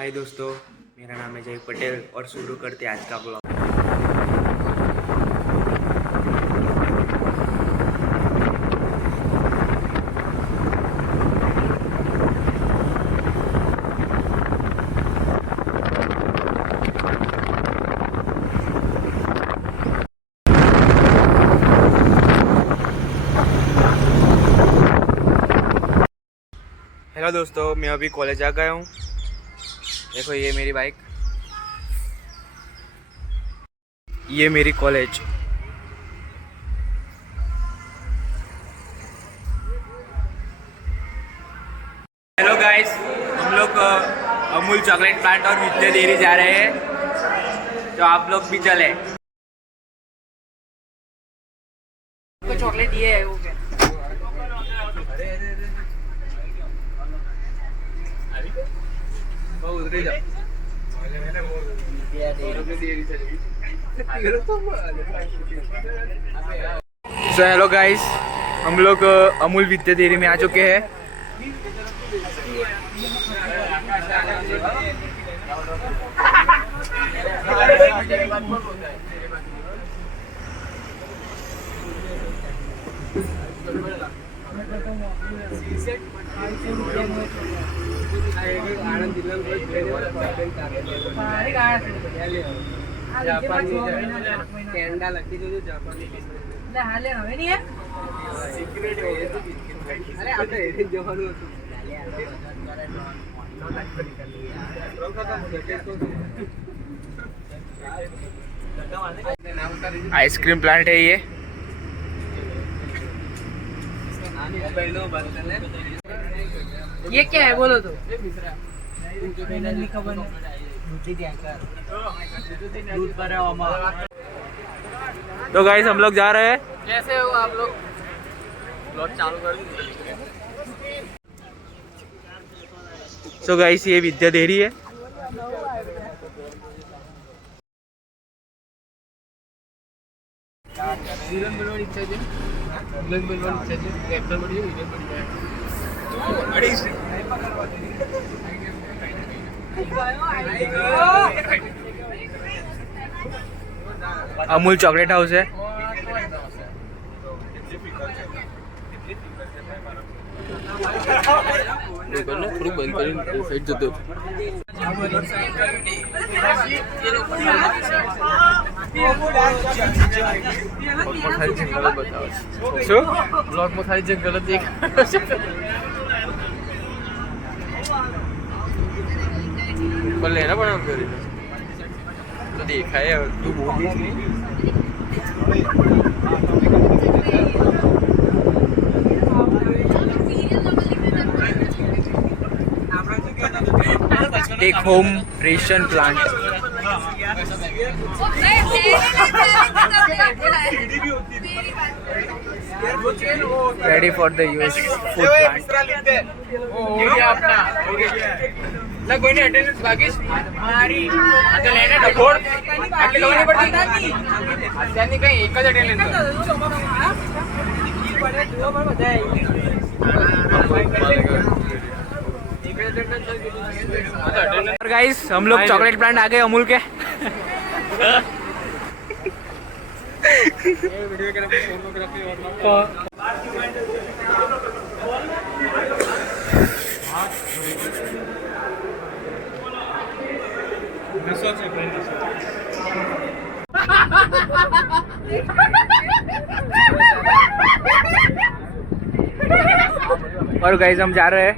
हाय दोस्तों, मेरा नाम है जय पटेल और शुरू करते हैं आज का ब्लॉग। हेलो दोस्तों, मैं अभी कॉलेज आ गया हूँ। देखो ये मेरी बाइक, ये मेरी कॉलेज। हेलो गाइस, हम लोग अमूल चॉकलेट प्लांट और विद्या डेयरी जा रहे हैं, तो आप लोग भी चले। तो चॉकलेट ये है वो क्या? सो हेलो गाइस, हम लोग अमूल विद्या डेयरी में आ चुके हैं। आइसक्रीम प्लांट है ये। ये क्या है बोलो तो? तो गाइस हम लोग जा रहे हैं। कैसे हो आप लोग? ब्लॉग चालू कर दीजिए। सो गाइस ये विद्या डेयरी है। अमूल चॉकलेट हाउस है। ब्लॉग में खाली जंगल देख लेना पड़ा तो देखा है तू बोल take home ration plant. Ready for the US food plant. कोई नहीं अटेंडेंस बाकी हमारी आता लेने डकोड आटली गवनी पडती त्यांनी काही एकच अटेंडेंस और गाइस हम लोग चॉकलेट प्लांट आ गए अमूल के। और गाइस हम जा रहे हैं।